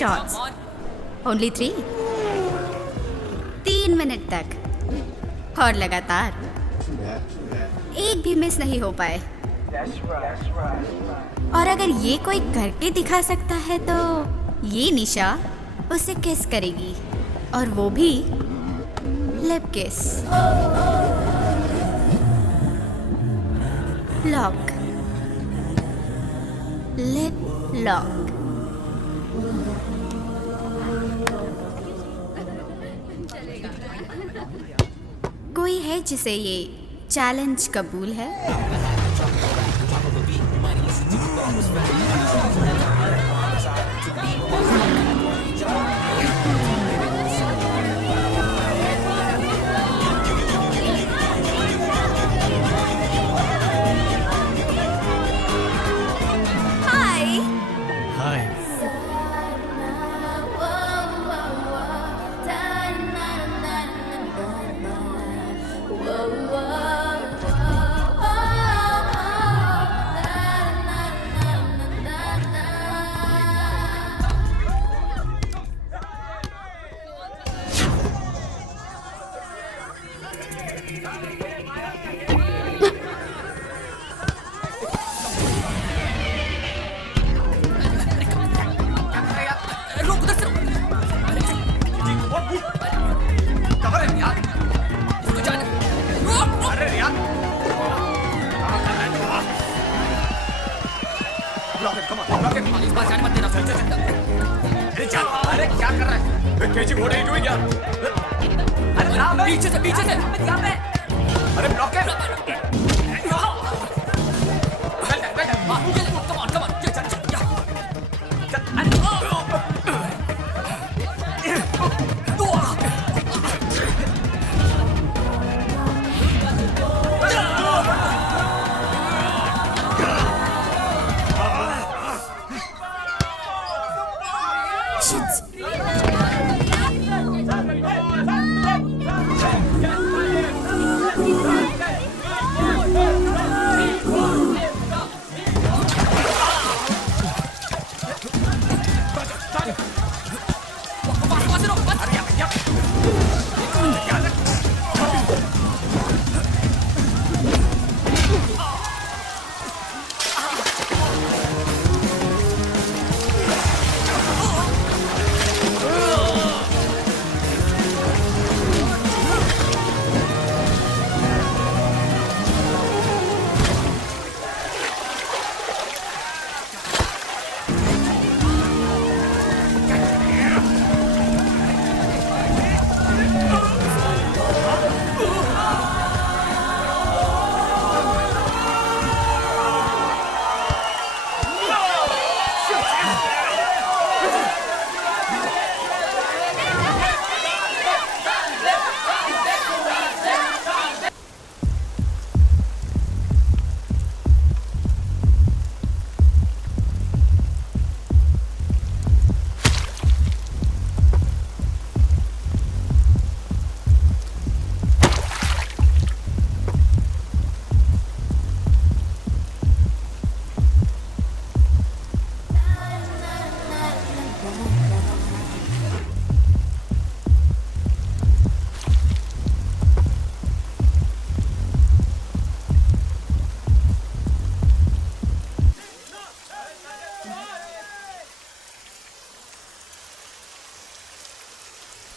Shots, only 3, 3 minute तक और लगातार, एक भी मिस नहीं हो पाए। और अगर ये कोई करके दिखा सकता है तो ये निशा उसे किस करेगी, और वो भी लिप किस। Lock, lip lock. कोई है जिसे ये चैलेंज कबूल है? हाय। हाय। अरे क्या कर रहा है? कैची घोड़े ही डूब गया। अरे पीछे से यहाँ पे। अरे ब्लॉक है।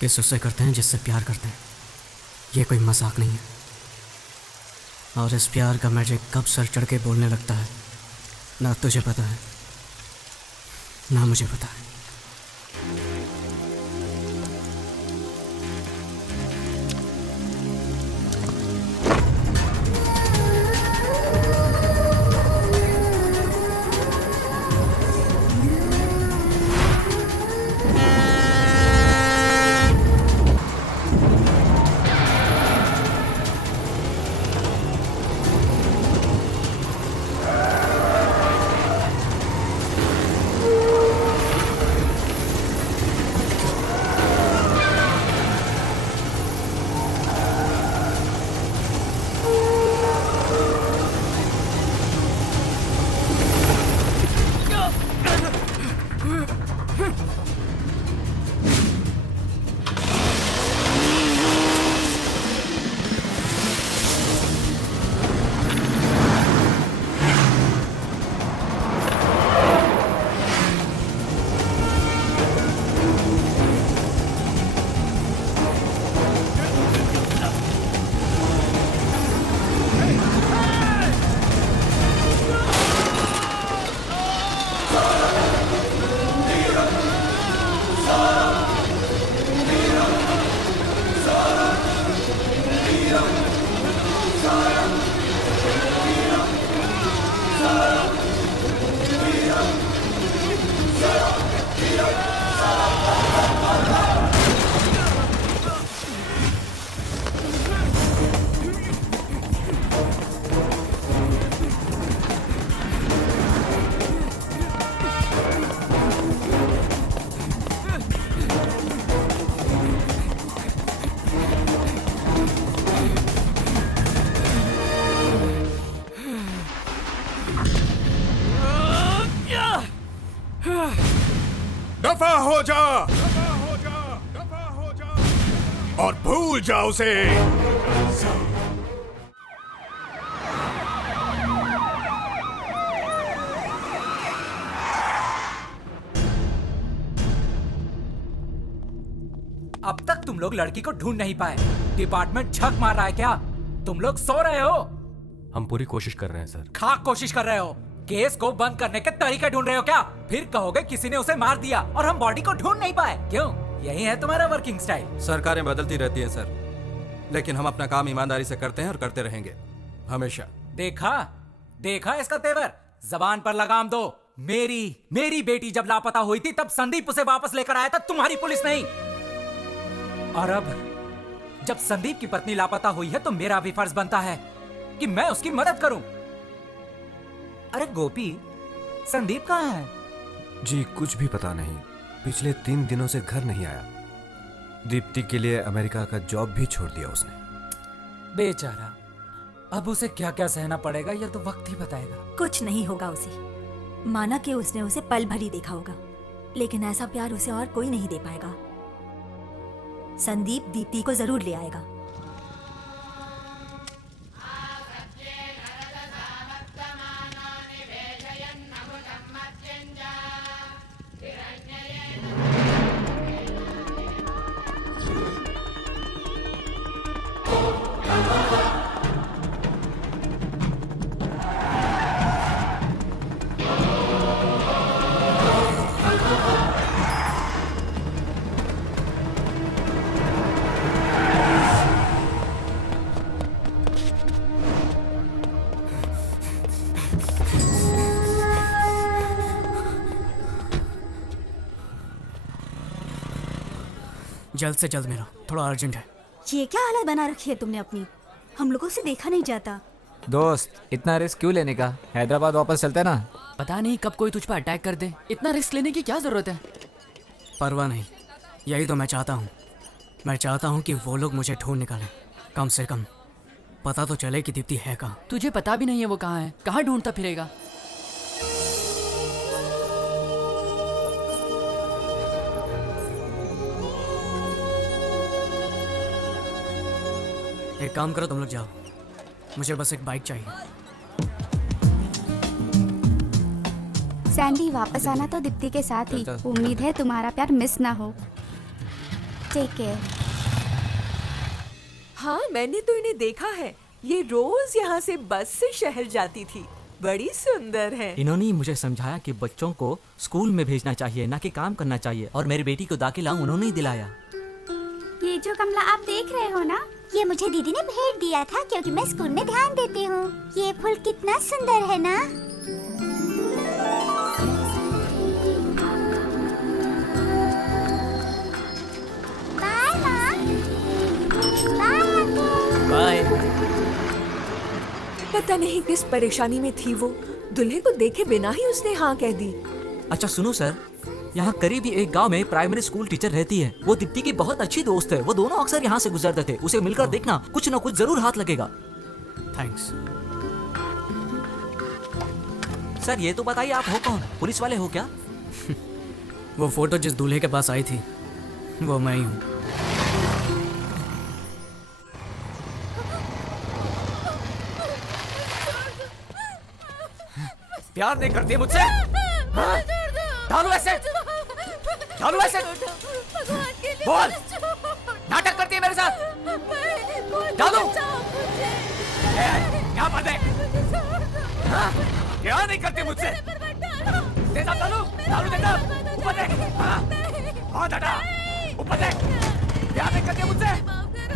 किस उससे करते हैं जिससे प्यार करते हैं। ये कोई मजाक नहीं है। और इस प्यार का मैजिक कब सर चढ़ के बोलने लगता है, ना तुझे पता है ना मुझे पता है। जा, दफा हो जा, दफा हो जा और भूल जा उसे। अब तक तुम लोग लड़की को ढूंढ नहीं पाए। डिपार्टमेंट छक मार रहा है क्या? तुम लोग सो रहे हो? हम पूरी कोशिश कर रहे हैं सर। खाक कोशिश कर रहे हो? केस को बंद करने के तरीके ढूंढ रहे हो क्या? फिर कहोगे किसी ने उसे मार दिया और हम बॉडी को ढूंढ नहीं पाए। क्यों? यही है तुम्हारा वर्किंग स्टाइल? सरकारें बदलती रहती हैं सर, लेकिन हम अपना काम ईमानदारी से करते हैं और करते रहेंगे हमेशा। देखा देखा इसका तेवर। जबान पर लगाम दो। मेरी बेटी जब लापता हुई थी तब संदीप उसे वापस लेकर आया था, तुम्हारी पुलिस नहीं। और अब जब संदीप की पत्नी लापता हुई है तो मेरा भी फर्ज बनता है कि मैं उसकी मदद करूं। अरे गोपी, संदीप कहाँ है? जी कुछ भी पता नहीं, पिछले 3 दिनों से घर नहीं आया। दीप्ति के लिए अमेरिका का जॉब भी छोड़ दिया उसने। बेचारा, अब उसे क्या क्या सहना पड़ेगा यह तो वक्त ही बताएगा। कुछ नहीं होगा उसे। माना कि उसने उसे पल भर ही देखा होगा, लेकिन ऐसा प्यार उसे और कोई नहीं दे पाएगा। संदीप दीप्ति को जरूर ले आएगा। जल्द से जल्द मिलो, थोड़ा अर्जेंट है। ये क्या हालत बना रखी है तुमने अपनी? हम लोगों से देखा नहीं जाता। दोस्त, इतना रिस्क क्यों लेने का? हैदराबाद वापस चलते ना। पता नहीं कब कोई तुझ पर अटैक कर दे। इतना रिस्क लेने की क्या जरूरत है? परवाह नहीं, यही तो मैं चाहता हूँ। मैं चाहता हूँ कि वो लोग मुझे ढूंढ निकालें। कम से कम पता तो चले कि दीप्ति है कहाँ। तुझे पता भी नहीं है वो कहाँ है। कहाँ ढूंढता फिरेगा? एक काम करो, तुम लोग जाओ, मुझे बस एक बाइक चाहिए। सैंडी, वापस आना तो दीप्ति के साथ ही। उम्मीद है तुम्हारा प्यार मिस ना हो। Take care. हाँ, मैंने तो इन्हें देखा है। ये रोज यहाँ से बस से शहर जाती थी। बड़ी सुंदर है। इन्होंने मुझे समझाया कि बच्चों को स्कूल में भेजना चाहिए, ना कि काम करना चाहिए, और मेरी बेटी को दाखिला उन्होंने ही दिलाया। ये जो गमला आप देख रहे हो ना, ये मुझे दीदी ने भेंट दिया था क्योंकि मैं स्कूल में ध्यान देती हूँ। ये फूल कितना सुंदर है ना। बाय माँ। बाय। पता नहीं किस परेशानी में थी वो। दूल्हे को देखे बिना ही उसने हाँ कह दी। अच्छा सुनो सर, यहाँ करीब ही एक गांव में प्राइमरी स्कूल टीचर रहती है। वो दीप्ति की बहुत अच्छी दोस्त है। वो दोनों अक्सर यहाँ से गुजरते थे। उसे मिलकर देखना, कुछ न कुछ जरूर हाथ लगेगा। थैंक्स। सर ये तो बताइए, आप हो कौन? पुलिस वाले हो क्या? वो फोटो जिस दूल्हे के पास आई थी वो मैं ही हूँ। प्यार नहीं करती मुझसे? हाँ? डालू ऐसे? डालू ऐसे? बोल! नाटक करती है मेरे साथ? डालू! क्या बात है? हाँ? प्यार नहीं करती मुझसे? दे साथ डालू! डालू दे साथ! ऊपर देख! हाँ दादा! ऊपर देख! प्यार नहीं करती मुझसे?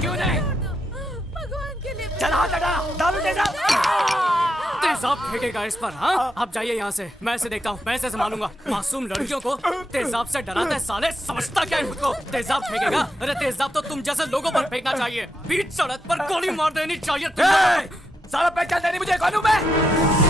क्यों नहीं? चल हाँ दादा! डालू दे साथ! तेजाब फेंकेगा इस पर? हाँ, आप जाइए यहाँ से। मैं इसे देखता हूँ, मैं इसे संभालूंगा। मासूम लड़कियों को तेजाब से डराता है साले। समझता क्या है खुद को? तेजाब फेंकेगा? अरे तेजाब तो तुम जैसे लोगों पर फेंकना चाहिए। बीच सड़क पर गोली मार देनी चाहिए तुम्हें। साला पहचान देनी मुझे कौन हूँ मैं?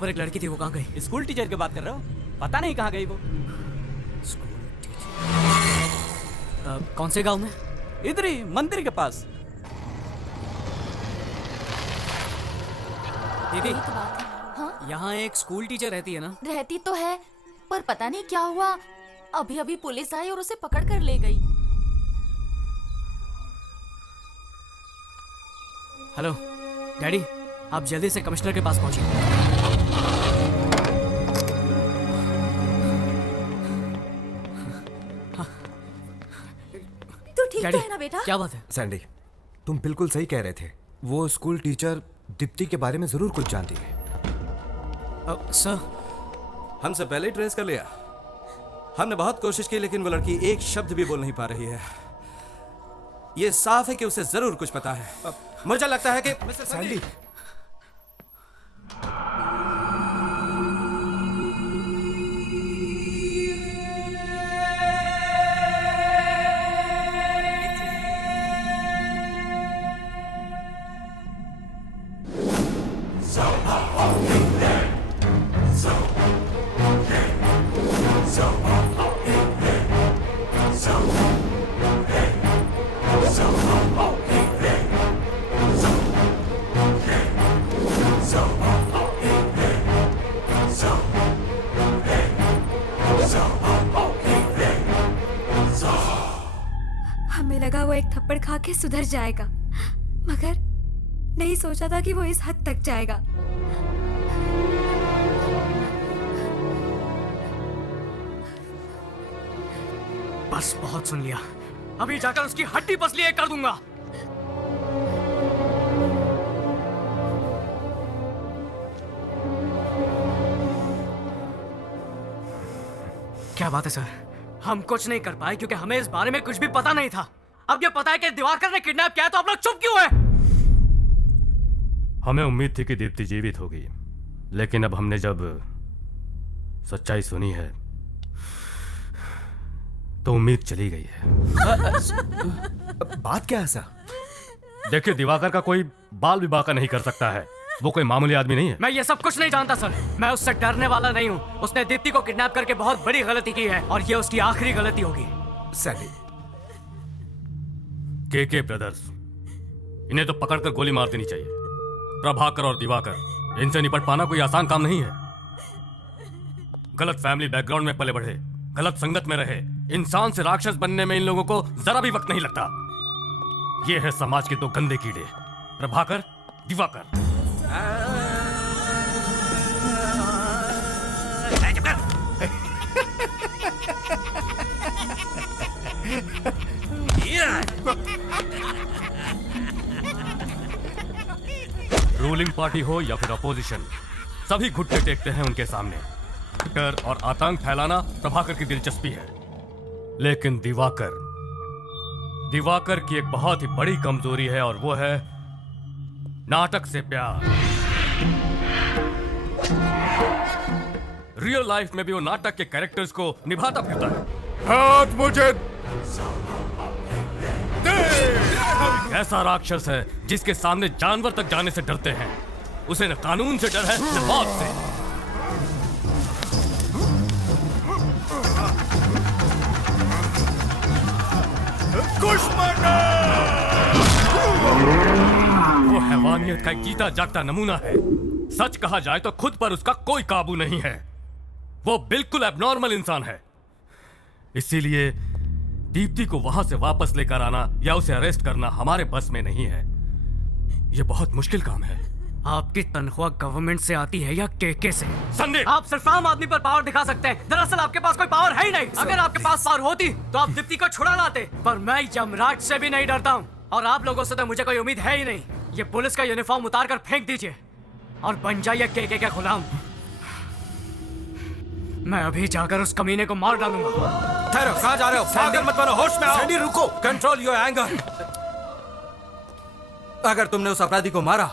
यहाँ पर एक लड़की थी, वो कहाँ गई? स्कूल टीचर की बात कर रहे हो? पता नहीं कहाँ गई वो। कौन से गांव में? इधर ही मंदिर के पास। दीदी, हाँ? यहाँ एक स्कूल टीचर रहती है ना? रहती तो है, पर पता नहीं क्या हुआ, अभी अभी पुलिस आई और उसे पकड़ कर ले गई। हेलो डैडी, आप जल्दी से कमिश्नर के पास पहुंचिए। तू ठीक डैडी, तो है ना बेटा? क्या बात है? सैंडी, तुम बिल्कुल सही कह रहे थे। वो स्कूल टीचर दीप्ति के बारे में जरूर कुछ जानती है। सर, हमसे पहले ही ट्रेस कर लिया। हमने बहुत कोशिश की लेकिन वो लड़की एक शब्द भी बोल नहीं पा रही है। ये साफ है कि उसे जरूर कुछ पता है। मुझे लगता है कि मिस्टर सैंडी, हमें लगा वो एक थप्पड़ खा के सुधर जाएगा, मगर नहीं सोचा था कि वो इस हद तक जाएगा। बस बहुत सुन लिया, अभी जाकर उसकी हड्डी पसली एक कर दूंगा। क्या बात है सर? हम कुछ नहीं कर पाए क्योंकि हमें इस बारे में कुछ भी पता नहीं था। अब ये पता है कि दिवाकर ने किडनैप किया है, तो आप लोग चुप क्यों हैं? हमें उम्मीद थी कि दीप्ति जीवित होगी, लेकिन अब हमने जब सच्चाई सुनी है तो उम्मीद चली गई है। बात क्या है सर? देखिए, दिवाकर का कोई बाल विवाह का नहीं कर सकता है। वो कोई मामूली आदमी नहीं है। मैं ये सब कुछ नहीं जानता सर। मैं उससे डरने वाला नहीं हूँ। उसने दीप्ति को किडनैप करके बहुत बड़ी गलती की है और ये उसकी आखिरी गलती होगी। सैंडी, के ब्रदर्स, इन्हें तो पकड़कर गोली मार देनी चाहिए। प्रभाकर और दिवाकर, इनसे निपट पाना कोई आसान काम नहीं है। गलत फैमिली बैकग्राउंड में पले बढ़े, गलत संगत में रहे, इंसान से राक्षस बनने में इन लोगों को जरा भी वक्त नहीं लगता। ये है समाज के दो गंदे कीड़े, प्रभाकर, दिवाकर। रूलिंग पार्टी हो या फिर अपोजिशन, सभी घुटने टेकते हैं उनके सामने। डर और आतंक फैलाना प्रभाकर की दिलचस्पी है, लेकिन दिवाकर की एक बहुत ही बड़ी कमजोरी है और वो है नाटक से प्यार। रियल लाइफ में भी वो नाटक के कैरेक्टर्स को निभाता फिरता है। हाथ मुझे ऐसा राक्षस है जिसके सामने जानवर तक जाने से डरते हैं। उसे न कानून से डर है न मौत से। वो हैवानियत का एक जीता जागता नमूना है। सच कहा जाए तो खुद पर उसका कोई काबू नहीं है। वो बिल्कुल एबनॉर्मल इंसान है। इसीलिए दीप्ति को वहां से वापस लेकर आना या उसे अरेस्ट करना हमारे बस में नहीं है। यह बहुत मुश्किल काम है। आपकी तनख्वाह गवर्नमेंट से आती है या केके से? संदीप, आप सिर्फ आम आदमी पर पावर दिखा सकते हैं। दरअसल आपके पास कोई पावर है ही नहीं। अगर आपके पास पावर होती तो आप दीप्ति को छुड़ा लाते, पर मैं यमराज से भी नहीं डरता हूँ और आप लोगों से तो मुझे कोई उम्मीद है ही नहीं। ये पुलिस का यूनिफॉर्म उतार कर फेंक दीजिए और बन जाइए केके का गुलाम। मैं अभी जाकर उस कमीने को मार डालूंगा। ठहरो, कहाँ जा रहे हो? पागल मत बनो, होश में आओ। सैंडी, रुको। Control your anger. अगर तुमने उस अपराधी को मारा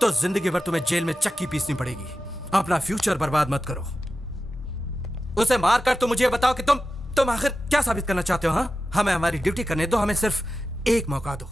तो जिंदगी भर तुम्हें जेल में चक्की पीसनी पड़ेगी। अपना फ्यूचर बर्बाद मत करो। उसे मारकर तुम मुझे बताओ कि तुम आखिर क्या साबित करना चाहते हो? हाँ, हमें हमारी ड्यूटी करने दो। हमें सिर्फ एक मौका दो।